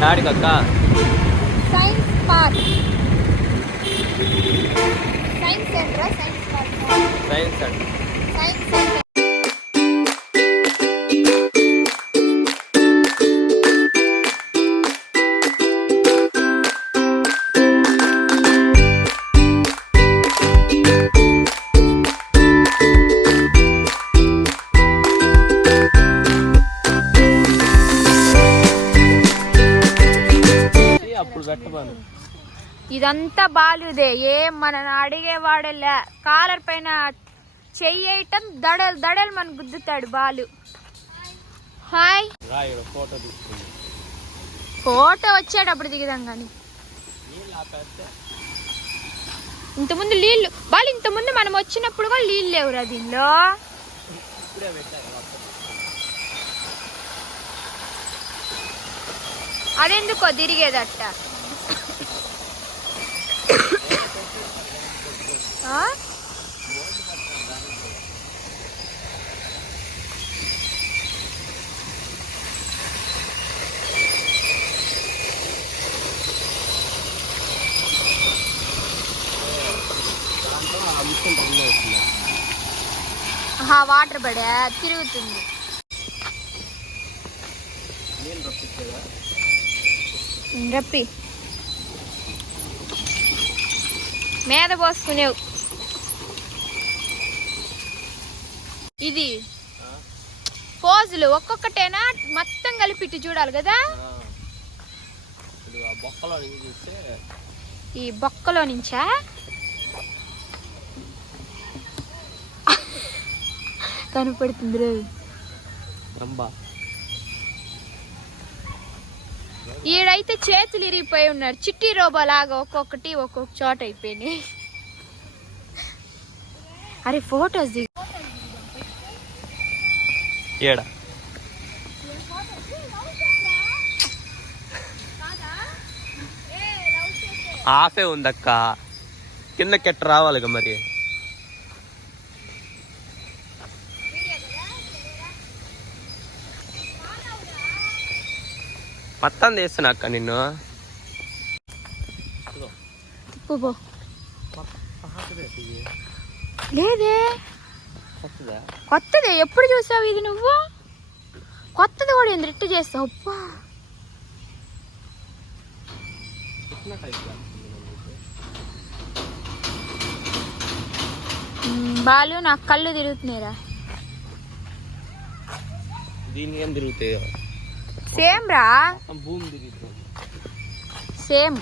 నాడికక్క science park science centre science park science అండి science centre అప్పుడు పెట్టమను ఇదంతా బాలుదే ఏం మనని అడిగేవాడలే కాలర్ పైన చెయ్యి వేయటం దడలు దడలు మన గుద్దుతాడు బాలు. హాయ్. ఫోటో ఫోటో వచ్చేటప్పుడు దిగుదాం కానీ ఇంతకుముందు నీళ్ళు బాలు ఇంతకుముందు మనం వచ్చినప్పుడు కూడా నీళ్ళు లేవురా దీనిలో ఇప్పుడే పెట్టారు మొత్తం అదెందుకో తిరిగేదట్ట. ఆహా, వాటర్ పడే తిరుగుతుంది నీళ్ళు రప్పించేదా రప్పి. మీద పోసుకునేవు. ఇది పోజులు ఒక్కొక్కటేనా? మొత్తం కలిపి చూడాలి కదా? ఈ బొక్కలో నుంచా? కనపడుతుంది రే రంబ ఈడైతే చేతులు ఇరిగిపోయి ఉన్నారు. చిట్టి రోబో లాగా ఒక్కొక్కటి ఒక్కొక్క చోట అయిపోయినాయి అరే ఫొటోస్ దిగు. ఏడ? ఆఫే ఉందక్క. కిందకి ఎట్ట రావాలిగా మరి? పత్తం తీస్తున్నా అక్క నిన్ను. లేదే. కొత్తదే. ఎప్పుడు చూసావు ఇది నువ్వు? కొత్తది కూడా ఎందుకు ఇట్టు చేస్తావు. అబ్బా. బాలు నాకు కళ్ళు తిరుగుతున్నాయిరా. దీనికి ఏం తిరుగుతాయో? సేమ్ రా సేమ్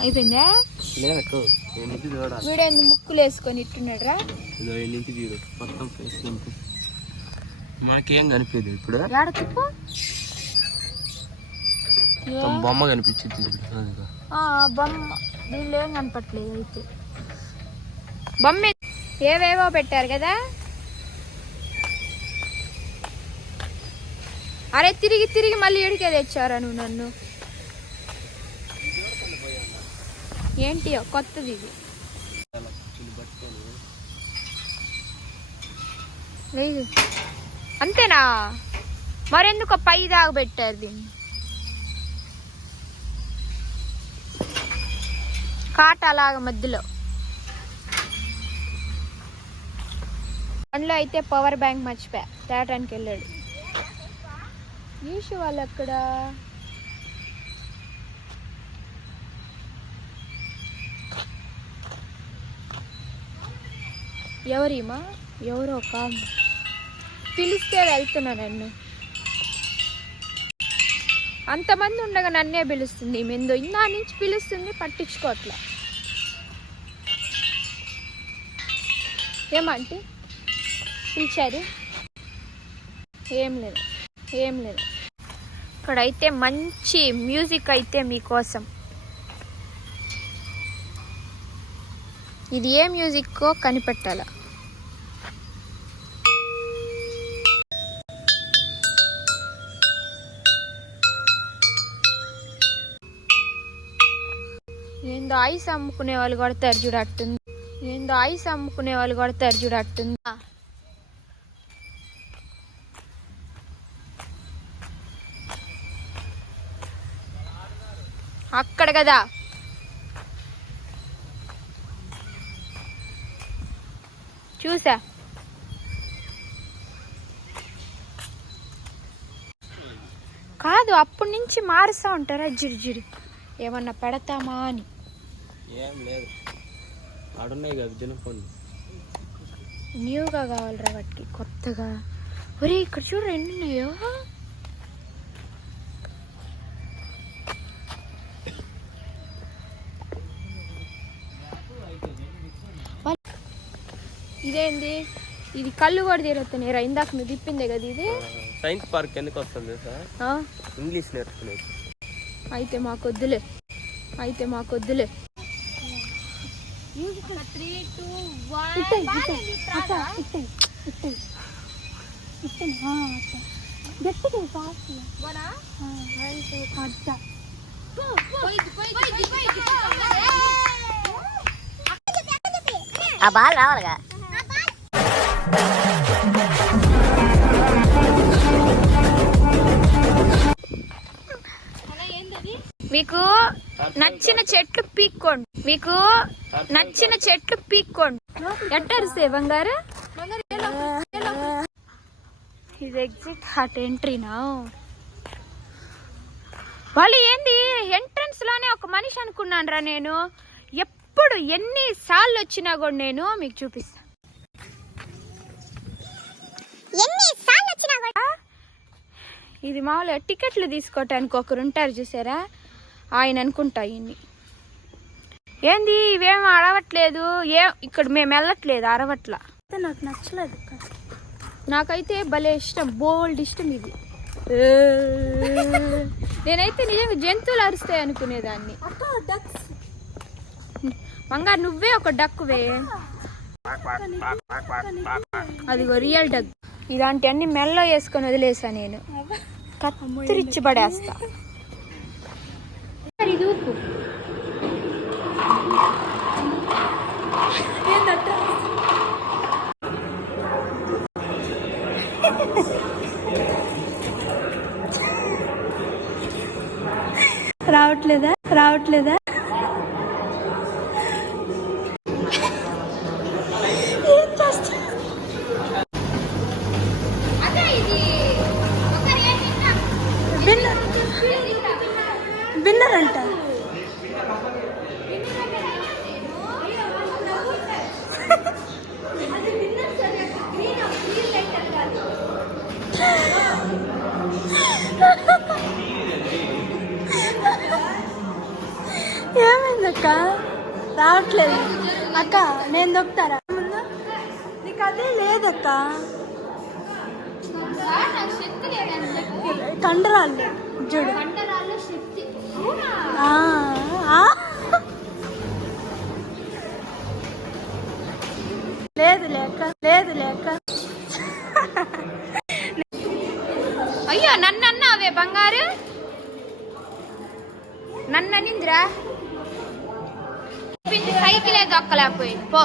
అయిపోయిందా లేదక్కు ఎన్నింటి చూడాలి వీడేంది ముక్కులు వేసుకొని ఇట్టున్నాడు రా ఇదో మొత్తం ఫేస్ మాకేం కనిపించదు ఇప్పుడు బొమ్మ కనిపించింది బొమ్మ దీనిలో ఏం కనపట్లేదు అయితే బొమ్మ ఏవేవో పెట్టారు కదా? అరే తిరిగి తిరిగి మళ్ళీ ఎడికే తెచ్చారా నువ్వు నన్ను? ఏంటి కొత్తది ఇది? లేదు. అంతేనా? మరెందుకు పై దాకా పెట్టారు దీన్ని? కాట అలాగ మధ్యలో. అందులో అయితే పవర్ బ్యాంక్ మర్చిపోయా. తేటానికి వెళ్ళాడు. యూషు వాళ్ళు అక్కడ ఎవరిమా? ఎవరో ఒక పిలిస్తే వెళ్తున్నా నన్ను. అంతమంది ఉండగా నన్నే పిలుస్తుంది. మెందు ఇందా నుంచి పిలుస్తుంది పట్టించుకోవట్లే ఏమంటే? పిలిచారు. ఏం లేదు ఏం లేదు. ఇక్కడైతే మంచి మ్యూజిక్ అయితే మీకోసం. ఇది ఏ మ్యూజిక్కో కనిపెట్టాల. ఏందో ఐస్ అమ్ముకునే వాళ్ళు కొడతారు చూడట్టుంది ఏందో ఐస్ అమ్ముకునే వాళ్ళు కొడతారు చూడట్టుంది అక్కడ కదా. చూసా. కాదు అప్పటి నుంచి మారుస్తూ ఉంటారా జిరి జిరి ఏమన్నా పెడతామా అని. ఏం లేదు. ఆడున్నాయి కదా దినపండు న్యూగా కావాలిరా వాటికి కొత్తగా. ఒరే ఇక్కడ చూడు ఎన్ని ఉన్నాయో. ఇదేంది? ఇది కళ్ళు కూడా తీరుతున్నాయిరా ఇందాక నువ్వు తిప్పిందే కదా ఇది. సైన్స్ పార్క్ ఎందుకు వస్తుంది సార్ ఆ? ఇంగ్లీష్ నేర్చుకునేది. అయితే మాకొద్దులే. అయితే మాకొద్దులే. ఆ బాల్ రావాలిగా. మీకు నచ్చిన చెట్లు పీక్కోండి. మీకు నచ్చిన చెట్లు పీక్కోండి. ఎట్టరిస్తే బంగారు ఇది ఎగ్జిట్ హాట్ ఎంట్రీనా వాళ్ళు ఏంది? ఎంట్రన్స్లోనే ఒక మనిషి అనుకున్నాను రా నేను. ఎప్పుడు ఎన్ని సార్లు వచ్చినా కూడా నేను మీకు చూపిస్తా. ఇది మామూలుగా టికెట్లు తీసుకోవటానికి ఒకరు ఉంటారు చూసారా? ఆయన అనుకుంటా ఇన్ని ఏంది ఇవేం అరవట్లేదు ఏ ఇక్కడ మేము వెళ్ళట్లేదు అరవట్ల. నాకు నచ్చలేదు నాకైతే భలే ఇష్టం బోల్డ్ ఇష్టం ఇది. నేనైతే నిజంగా జంతువులు అరుస్తాయి అనుకునేదాన్ని. మంగారు నువ్వే ఒక డక్కువే అది రియల్ డగ్ ఇలాంటి అన్ని మెల్లో వేసుకొని వదిలేసా నేను. కత్తిరిచ్చి పడేస్తా రావట్లేదా? రావట్లేదా? విన్నర్ అంట ఏమైంది అక్క రావట్లేదు. అక్క నేను దొక్కుతారా? ముందు నీకు అదే లేదక్క. కండరాలు చూడు. పిండి సైకిలే దొక్కలేకపోయింది పో.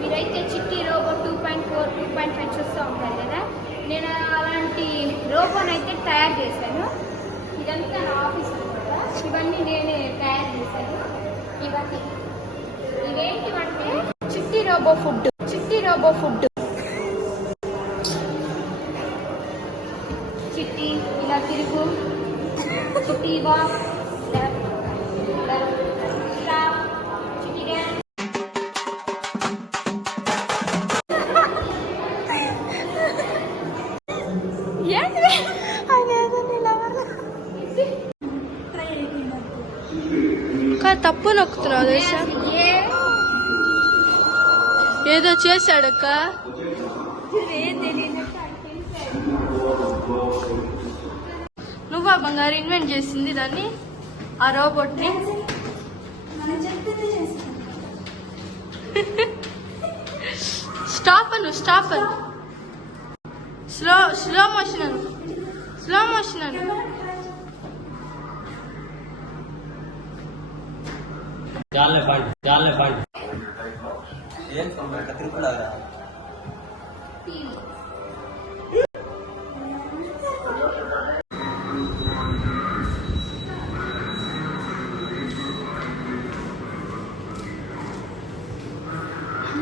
మీరైతే Chitti robot two point four two point five చూస్తూ ఉంటారు కదా. నేను అలాంటి రోబోని అయితే తయారు చేశాను. ఇదంతా నా ఆఫీస్ ఇవన్నీ నేనే తయారు చేశాను. ఇవన్నీ. ఇవేంటివంటే Chitti robot food. Chitti robot food. Chitti ఇలా తిరుగు. చిట్టి వా తప్పు నొక్కుతున్నావు తెలుసా? ఏ ఏదో చేశాడక్క? నువ్వా బంగారు ఇన్వెంట్ చేసింది దాన్ని? ఆ రోబోట్ని? స్టాప్ అను స్టాప్ అను. స్లో స్లో మోషన్ అను. స్లో మోషన్ అను. చాలే పండి చాలే పండి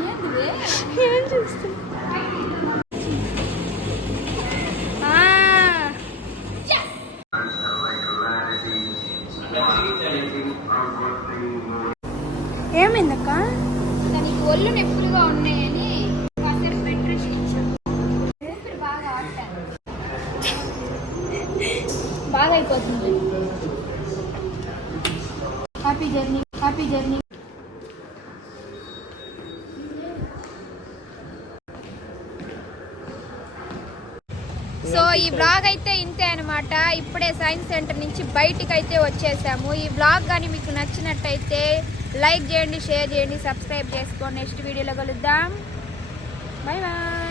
ఏంటిది? ఏం చూస్తుంది ఆ, ఏమైందక్క దానికి ఒళ్ళు నొప్పులుగా ఉన్నాయని కాసేపు బెడ్ రెస్ట్ ఇచ్చాను. ఊపిరి బాగా ఆడతాను. బాగా అయిపోతుంది. Happy journey happy journey. So ఈ బ్లాగ్ అయితే ఇంతే అనమాట ఇప్పుడే సైన్స్ సెంటర్ నుంచి బయటికి అయితే వచ్చేసాము. ఈ బ్లాగ్ కానీ మీకు నచ్చినట్టయితే లైక్ చేయండి షేర్ చేయండి సబ్స్క్రైబ్ చేసుకోండి నెక్స్ట్ వీడియోలో కలుద్దాం. Bye bye